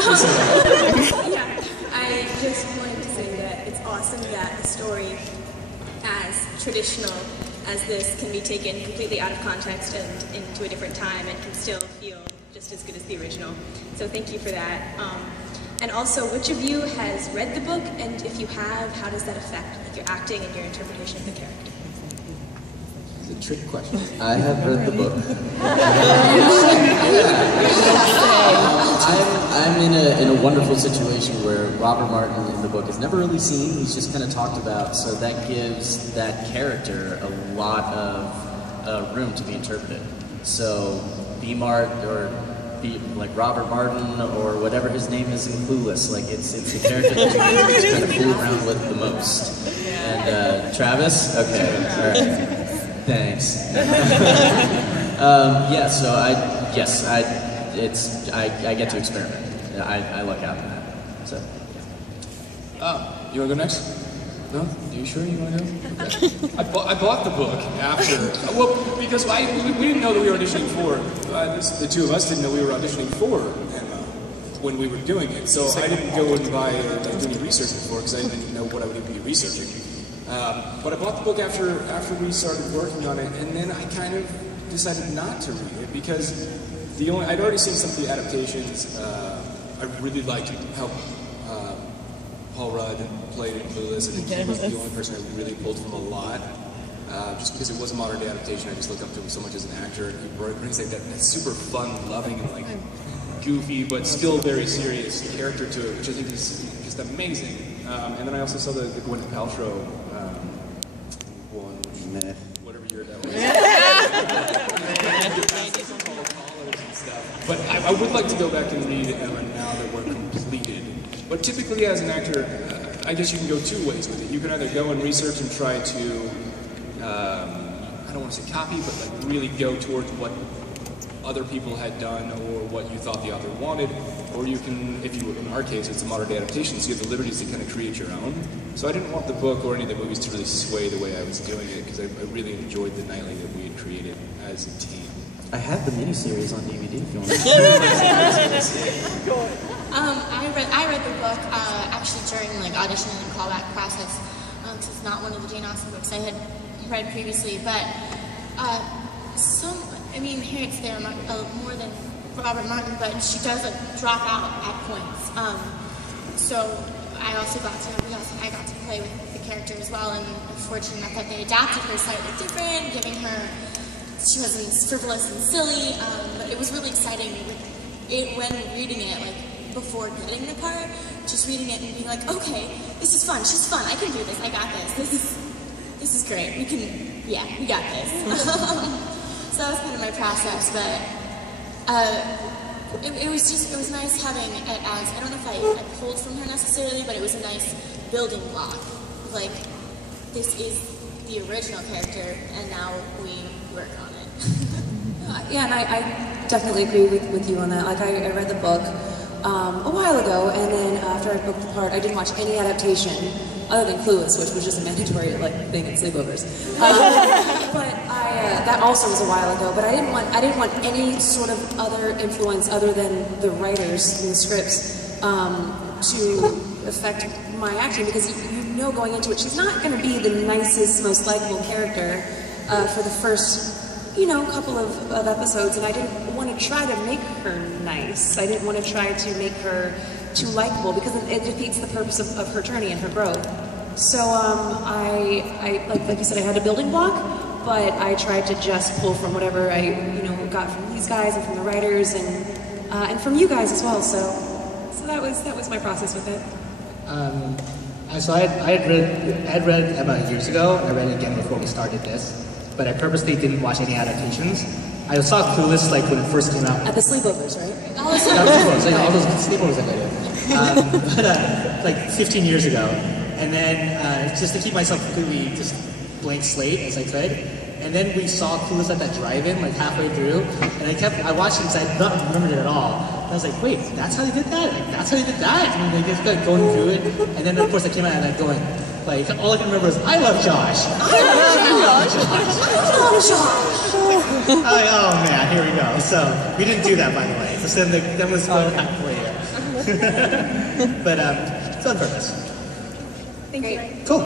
Yeah, I just wanted to say that it's awesome that the story, as traditional as this, can be taken completely out of context and into a different time and can still feel just as good as the original. So thank you for that. And also, which of you has read the book, and if you have, how does that affect your acting and your interpretation of the character? It's a trick question. I have read the book. I'm in a wonderful situation where Robert Martin in the book is never really seen. He's just kind of talked about, so that gives that character a lot of room to be interpreted. So B-Mart or like Robert Martin or whatever his name is in Clueless, like it's the character that you just kind of fool around with the most. And Travis, okay, all right. Thanks. Yeah, so I get to experiment. I luck out in that. So. You wanna go next? No? Are you sure you wanna go? Okay. I bought the book after. Well, because we didn't know that we were auditioning for. The two of us didn't know we were auditioning for Emma when we were doing it. So I didn't go and buy or do any research before because I didn't know what I would even be researching. But I bought the book after we started working on it, and then I kind of decided not to read it because I'd already seen some of the adaptations. I really liked how Paul Rudd played in Clueless. I think he was the only person I really pulled from a lot. Just because it was a modern day adaptation, I just looked up to him so much as an actor. He brings like that super fun, loving, and like goofy, but still very serious character to it, which I think is just amazing. And then I also saw the Gwyneth Paltrow one, which whatever year that was. But I would like to go back and read Emma now that we're completed. But typically as an actor, I guess you can go two ways with it. You can either go and research and try to, I don't want to say copy, but like really go towards what other people had done or what you thought the author wanted, or you can, if you, in our case, it's a modern day adaptation, so you have the liberties to kind of create your own. So I didn't want the book or any of the movies to really sway the way I was doing it, because I really enjoyed the Nightly that we had created as a team. I have the miniseries on DVD if you want to. I read the book actually during like auditioning and callback process. It's not one of the Jane Austen books I had read previously, but here it's there more than Robert Martin, but she does like drop out at points. So I got to play with the character as well, and I'm fortunate enough that they adapted her slightly different, giving her, she wasn't frivolous and silly, but it was really exciting when reading it, like before getting the part, just reading it and being like, okay, this is fun, she's fun, I can do this, I got this, this is great, we got this. So that was kind of my process, but it was nice having it as, I don't know if I pulled from her necessarily, but it was a nice building block. Like, this is the original character, and now we work on it. Yeah, and I definitely agree with you on that. Like, I read the book a while ago, and then after I booked the part, I didn't watch any adaptation other than Clueless, which was just a mandatory thing at sleepovers. But that also was a while ago. But I didn't want any sort of other influence other than the writers and the scripts to affect my acting, because you know going into it, she's not going to be the nicest, most likable character for the first couple of episodes, and I didn't want to try to make her nice. I didn't want to try to make her too likable, because it defeats the purpose of her journey and her growth. So like you said, I had a building block, but I tried to just pull from whatever I got from these guys and from the writers and from you guys as well. So that was my process with it. So I had read Emma years ago, and I read it again before we started this. But I purposely didn't watch any adaptations. I saw Clueless like when it first came out. At the sleepovers, right? All those sleepovers that I did. Like 15 years ago. And then just to keep myself completely just blank slate as I could. And then we saw Clueless at that drive-in like halfway through. And I watched it because I had not remembered it at all. And I was like, wait, that's how they did that? Like, that's how they did that? And they just got going through it. And then of course I came out and I'm going, like, all I can remember is, I love Josh! I love Josh! I'm like, oh man, here we go. So, we didn't do that, by the way. So then was going halfway here. But it's on purpose. Thank you. Cool.